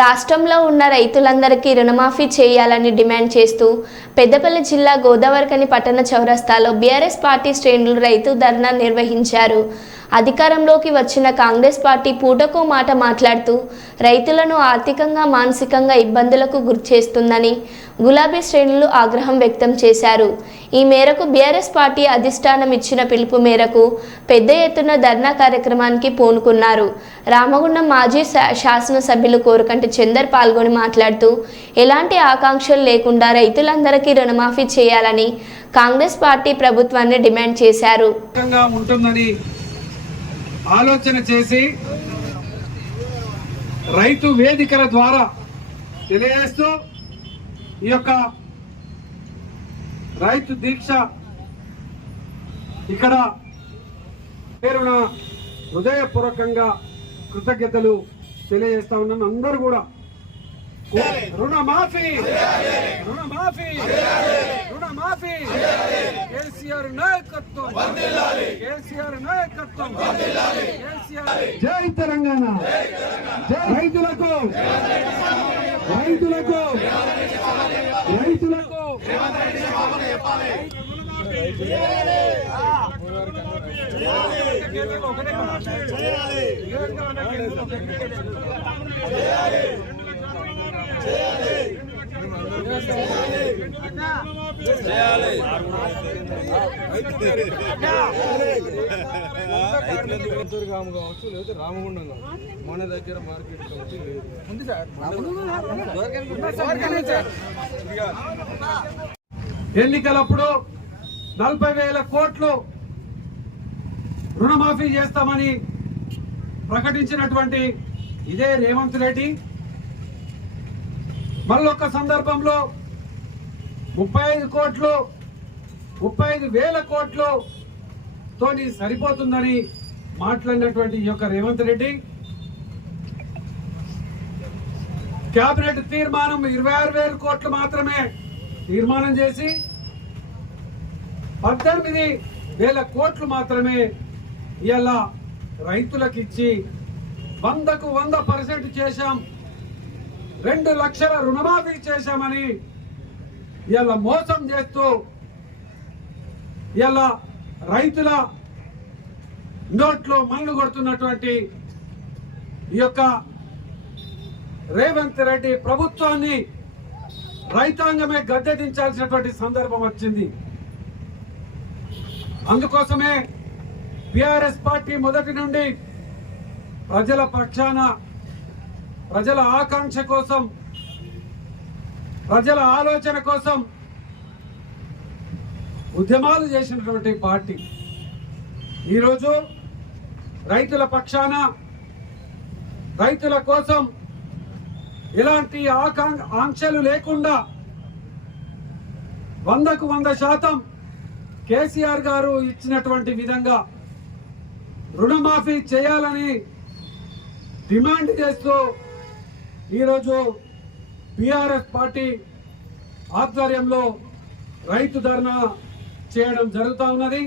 రాష్ట్రంలో ఉన్న రైతులందరికీ రుణమాఫీ చేయాలని డిమాండ్ చేస్తూ పెద్దపల్లి జిల్లా గోదావరికని పట్టణ చౌరస్తాలో బీఆర్ఎస్ పార్టీ శ్రేణులు రైతు ధర్నా నిర్వహించారు. అధికారంలోకి వచ్చిన కాంగ్రెస్ పార్టీ పూటకో మాట మాట్లాడుతూ రైతులను ఆర్థికంగా మానసికంగా ఇబ్బందులకు గురిచేస్తుందని గులాబీ శ్రేణులు ఆగ్రహం వ్యక్తం చేశారు. ఈ మేరకు బీఆర్ఎస్ పార్టీ అధిష్టానం ఇచ్చిన పిలుపు మేరకు పెద్ద ఎత్తున ధర్నా కార్యక్రమానికి పూనుకున్నారు. రామగుండం మాజీ శా- శాసనసభ్యులు కోరకంటి చందర్ పాల్గొని మాట్లాడుతూ ఎలాంటి ఆకాంక్షలు లేకుండా రైతులందరికీ రుణమాఫీ చేయాలని కాంగ్రెస్ పార్టీ ప్రభుత్వాన్ని డిమాండ్ చేశారు. ఉంటుందని ఆలోచన చేసి రైతు వేదికల ద్వారా తెలియజేస్తూ ఈ యొక్క రైతు దీక్ష ఇక్కడ పేరున హృదయపూర్వకంగా కృతజ్ఞతలు తెలియజేస్తా ఉన్నాను. అందరూ కూడా రుణమాఫీ. రుణమాఫీ. రుణమాఫీ. కేసీఆర్ నాయకత్వం. కేసీఆర్ నాయకత్వం. జై తెలంగాణ. రైతులకు. రైతులకు. రైతులకు. రాము కావచ్చు లేదా రామగుండం కావచ్చు మన దగ్గర మార్కెట్ కావచ్చు లేదు ఎన్నికలప్పుడు నలభై వేల కోట్లు రుణమాఫీ చేస్తామని ప్రకటించినటువంటి ఇదే రేవంత్ రెడ్డి. మళ్ళొక్క సందర్భంలో ముప్పై ఐదు కోట్లు ముప్పై ఐదు వేల కోట్లు తోని సరిపోతుందని మాట్లాడినటువంటి ఈ యొక్క రేవంత్ రెడ్డి. కేబినెట్ తీర్మానం ఇరవై ఆరు వేల కోట్లు మాత్రమే తీర్మానం చేసి పద్దెనిమిది వేల కోట్లు మాత్రమే ఇలా రైతులకు ఇచ్చి వందకు వంద పర్సెంట్ చేశాం. రెండు లక్షల రుణమాఫీ చేశామని ఇలా మోసం చేస్తూ ఇలా రైతుల నోట్లో మన్ను కొడుతున్నటువంటి ఈ యొక్క రేవంత్ రెడ్డి ప్రభుత్వాన్ని రైతాంగమే గద్దెదించాల్సినటువంటి సందర్భం వచ్చింది. అందుకోసమే బిఆర్ఎస్ పార్టీ మొదటి నుండి ప్రజల పక్షాన ప్రజల ఆకాంక్ష కోసం ప్రజల ఆలోచన కోసం ఉద్యమాలు చేసినటువంటి పార్టీ. ఈరోజు రైతుల పక్షాన రైతుల కోసం ఎలాంటి ఆకాం ఆంక్షలు లేకుండా వందకు వంద శాతం కేసీఆర్ గారు ఇచ్చినటువంటి విధంగా రుణమాఫీ చేయాలని డిమాండ్ చేస్తూ ఈరోజు బీఆర్ఎస్ పార్టీ ఆధ్వర్యంలో రైతు ధర్నా చేయడం జరుగుతూ ఉన్నది.